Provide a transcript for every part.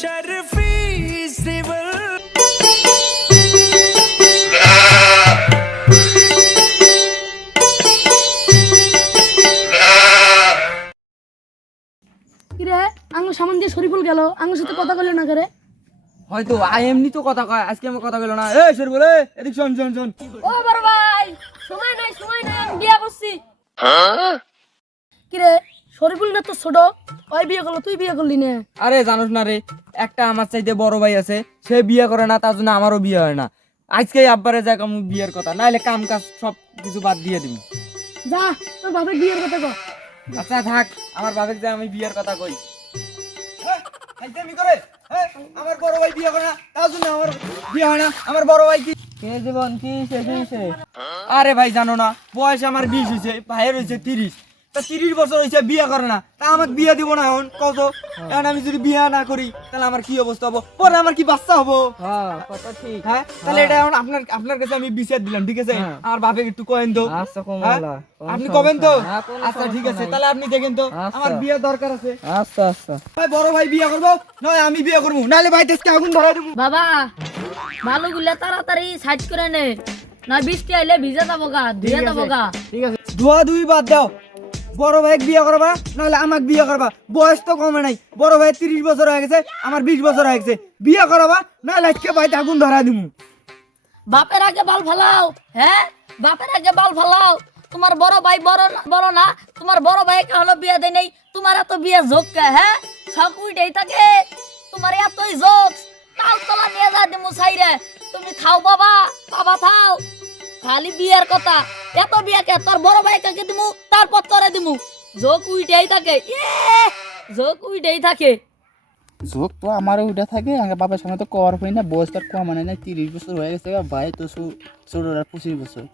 শরফি civil কিরে আঙ্গ সামান দিয়ে শরীফুল গেল। আঙ্গ সাথে কথা বলল না করে? হয়তো আই এমনি তো কথা কয় আজকে আমার কথা গেল না। এই শরীফুল এই, এদিক শোন শোন শোন। ও বড় ভাই সময় নাই সময় নাই আমি বিয়া করছি। হ্যাঁ? কিরে শরীফুল না তো ছোট। ওই বিয়ে করল তুই বিয়ে করলি না। আরে জানোস না রে একটা আমার চাইতে বড় ভাই আছে সে বিয়ে করে না তার জন্য আমারও বিয়ে হয় না। আজকে আব্বারে যাক আমি বিয়ের কথা নাহলে কাম কাজ সব কিছু বাদ দিয়ে দিবি। যা তোর বাপের বিয়ের কথা কর। আচ্ছা থাক আমার বাপের যে আমি বিয়ের কথা কই। আমি করে হ্যাঁ, আমার বড় ভাই বিয়ে করে না তার জন্য আমার বিয়ে হয় না আমার বড় ভাই কি কে জীবন কি শেষ আরে ভাই জানো না বয়স আমার বিশ হয়েছে ভাইয়ের হয়েছে তিরিশ। তা তিরিশ বছর হয়েছে বিয়ে করে না। তা আমাকে বিয়ে দিব না এখন কত এখন আমি যদি বিয়ে না করি তাহলে আমার কি অবস্থা হব? পরে আমার কি বাচ্চা হব? হ্যাঁ কথা ঠিক। হ্যাঁ? তাহলে এটা এখন আপনার আপনার কাছে আমি বিচার দিলাম ঠিক আছে? হ্যাঁ। আমার বাপে একটু কয়েন তো। আচ্ছা হ্যাঁ? আপনি কবেন তো। হ্যাঁ, আচ্ছা ঠিক আছে তাহলে আপনি দেখেন তো। আচ্ছা। আমার বিয়ে দরকার আছে। আচ্ছা আচ্ছা। ভাই বড় ভাই বিয়ে করব? নয় আমি বিয়ে করব। নাহলে ভাই দেশকে আগুন ধরা দেবো। বাবা ভালো গুলা তাড়াতাড়ি সাইজ করে নে। না বৃষ্টি আইলে ভিজে যাব গা ধুয়ে যাব গা ঠিক আছে। ধোয়া দুই বাদ দাও। বড় ভাই বিয়ে করবা? নাহলে আমাক বিয়ে করবা। বয়স তো কমে নাই। বড় ভাই তিরিশ বছর হয়ে গেছে, আমার বিশ বছর হয়ে গেছে। বিয়ে করবা, নাহলে আজকে ভাই আগুন ধরা দিবো বাপের আগে বাল ফালাও হ্যাঁ? বাপের আগে বাল ফালাও। তোমার বড় ভাই বড় বড় না, তোমার বড় ভাইকে হলো বিয়ে দেয় নাই, তোমার এত বিয়ে যোগ কে হ্যাঁ? সব উইটাই থাকে। তোমার এতই যোগ তাল তলা নিয়ে যা দিমু সাইরে। তুমি খাও বাবা বাবা খাও। খালি বিয়ের কথা। এত বিয়ে কে তোর বড় ভাইকে কে দিমু? তারপর তোরে দিমু। যোগ উইটাই থাকে। ইয়ে! যোগ উইটাই থাকে। ঝোঁক তো আমারও উঠে থাকে। আগে বাবার সঙ্গে তো কর হই না বয়স তার কম মানে না। তিরিশ বছর হয়ে গেছে ভাই তো আর পঁচিশ বছর।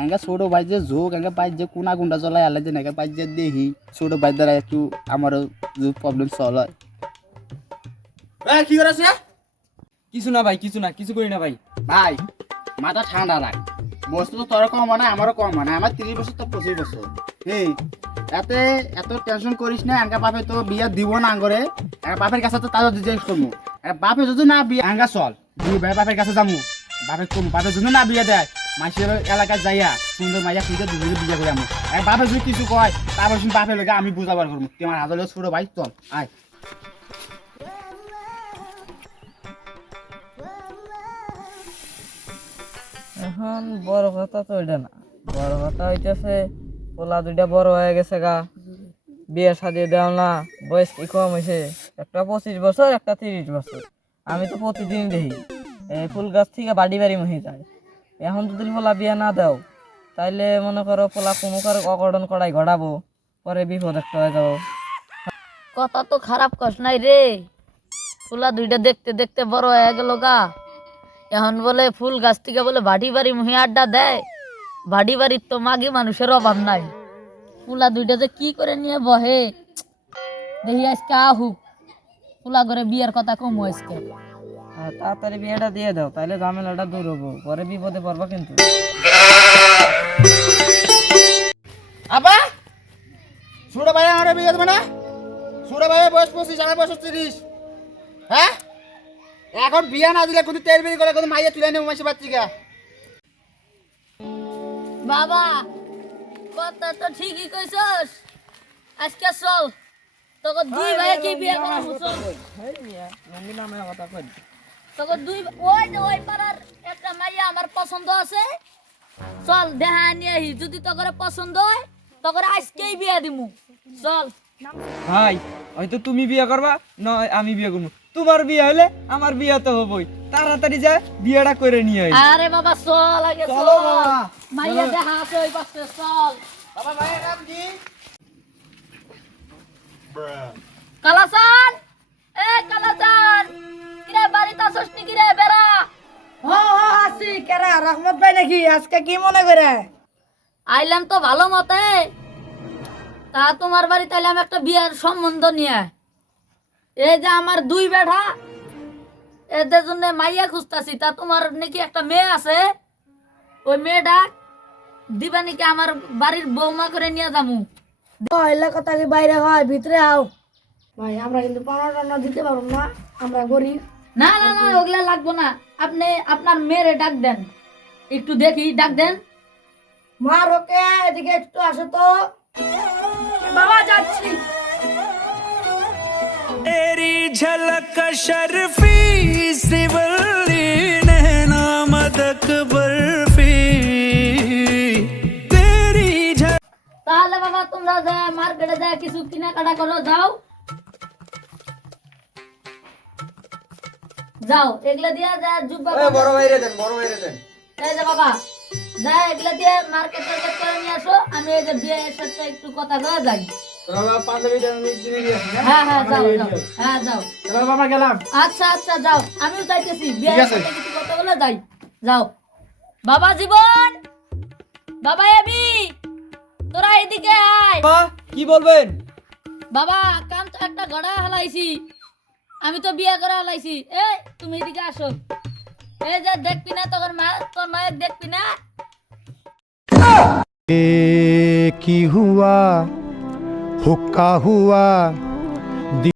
আগে ছোট ভাই যে ঝোঁক আগে ভাই যে কোনা গুন্ডা জ্বলাই আলাদা নাকি ভাই যে দেখি ছোট ভাই দ্বারা একটু আমারও প্রবলেম সলভ হয়। কি করেছে? কিছু না ভাই কিছু না কিছু করি না ভাই। ভাই মাথা ঠান্ডা রাখ। বয়স তো তোর কম মানে আমারও কম মানে আমার তিরিশ বছর তো পঁচিশ বছর এই এতে এত টেনশন করিস না? আঙ্গা বাপে তো বিয়া দিব না আঙ্গরে আর বাপের কাছে তো তাদের জিজ্ঞেস করব বাপে যদি না বিয়া আঙ্গা চল দুই বাপের কাছে যাব বাপে কম বাপে যদি না বিয়া দেয় মাসির এলাকায় যাইয়া সুন্দর মাইয়া খুঁজে দুজনে বিয়া করে আমি আর বাপে যদি কিছু কয় তারপর বাপের লোকে আমি বুঝাবার করব তোমার হাজার ছোট ভাই চল, আয়। এখন বড় কথা তো এটা না। বড় কথা হইতেছে, পোলা দুইটা বড় হয়ে গেছে গা। বিয়ে সাজিয়ে দেও না, বয়স কি কম হয়েছে একটা পঁচিশ বছর, একটা তিরিশ বছর। আমি তো প্রতিদিন দেখি ফুল গাছ থেকে বাড়ি বাড়ি মহি যায়। এখন যদি পোলা বিয়ে না দাও, তাইলে মনে করো পোলা কোনো কারও অঘটন করাই ঘটাবো, পরে বিপদ একটা হয়ে যাব। কথা তো খারাপ কস নাই রে। ফুলা দুইটা দেখতে দেখতে বড় হয়ে গেল গা। এখন বলে ফুল গাছ থেকে বলে বাড়ি বাড়ি মুহি আড্ডা দেয়। বাড়ি বাড়ির তো মাগি মানুষের অভাব নাই। ফুলা দুইটা যে কি করে নিয়ে বহে? দেখি আজকে আহুক ফুলা করে বিয়ের কথা কম আজকে। আর তাড়াতাড়ি বিয়েটা দিয়ে দাও তাইলে ঝামেলাটা দূর হব। পরে বিপদে পড়বা কিন্তু। আবা ছোট ভাই আমার বিয়ে দেবে না? ছোট ভাইয়ের বয়স পঁচিশ আমার বয়স তিরিশ। হ্যাঁ? এখন বিয়ে না দিলে কিন্তু তেল বিয়ে করে কিন্তু মাইয়া তুলে নেব মাসে বাচ্চিকা বাবা কথা তো ঠিকই কইছস। আজকে চল তোকে দুই ভাই কি বিয়ে করাবো চল। তোকে দুই ওই যে ওই পাড়ার একটা মাইয়া আমার পছন্দ আছে। চল দেখা নিয়ে আহি যদি তোকে পছন্দ হয় তোকে আজকেই বিয়ে দিমু। চল। ভাই হয়তো তুমি বিয়ে করবা নয় আমি বিয়ে করব। তোমার বিয়ে হলে আমার বিয়ে তো হবই। তাড়াতাড়ি যা বিয়েটা করে নিয়ে আই আরে বাবা চল আগে চল মাইয়া দেখা আছে ওই পাশে চল। বাবা ভাইয়ের নাম কি? কালাসান এ কালাসান কিরে বাড়িতে আসছ নি কিরে বেড়া? আসি কেরা রহমত ভাই নাকি? আজকে কি মনে করে? আইলাম তো ভালো মতে। তা তোমার বাড়িতে আইলাম একটা বিয়ের সম্বন্ধ নিয়ে। এই যে আমার দুই বেটা এদের জন্য মাইয়া খুঁজতাছি তা তোমার নাকি একটা মেয়ে আছে? ওই মেয়েটা দিবা নাকি আমার বাড়ির বৌমা করে নিয়ে যামু? হইলে কথা কি বাইরে হয় ভিতরে আও। ভাই আমরা কিন্তু টানা দিতে পারব না আমরা গরিব। না না না ওগুলা লাগবো না। আপনি আপনার মেয়েরে ডাক দেন। একটু দেখি ডাক দেন। মা রোকে এদিকে একটু আসো তো। বাবা যাচ্ছি। तेरी झलक शर्फी सिवली नैना मदक बर्फी तेरी झलक তাহলে বাবা তোমরা যা মার্কেটে যা কিছু কেনাকাটা করো যাও যাও এগুলা দিয়া যা জুব্বা বড় ভাইরে দেন বড় ভাইরে দেন এই যে বাবা যা এগুলা দিয়ে মার্কেট টার্কেট করে নিয়ে আসো আমি এই যে বিয়ের সাথে একটু কথা কয়ে যাই তোরা পাঞ্জাবিটা আমি কিনে নিয়ে আসি হ্যাঁ হ্যাঁ যাও যাও হ্যাঁ যাও এবার বাবা গেলাম আচ্ছা আচ্ছা যাও আমিও যাইতেছি বিয়ের আছে। সাথে কিছু কথা বলে যাই যাও বাবা জীবন! তো একটা গড়া হালাইছি। আমি তো বিয়ে করে হালাইছি। এই তুমি এদিকে আসো। এই যে দেখবি না তখন মা তোর মায়ের দেখবি না? কি হুয়া? हुक्का हुआ।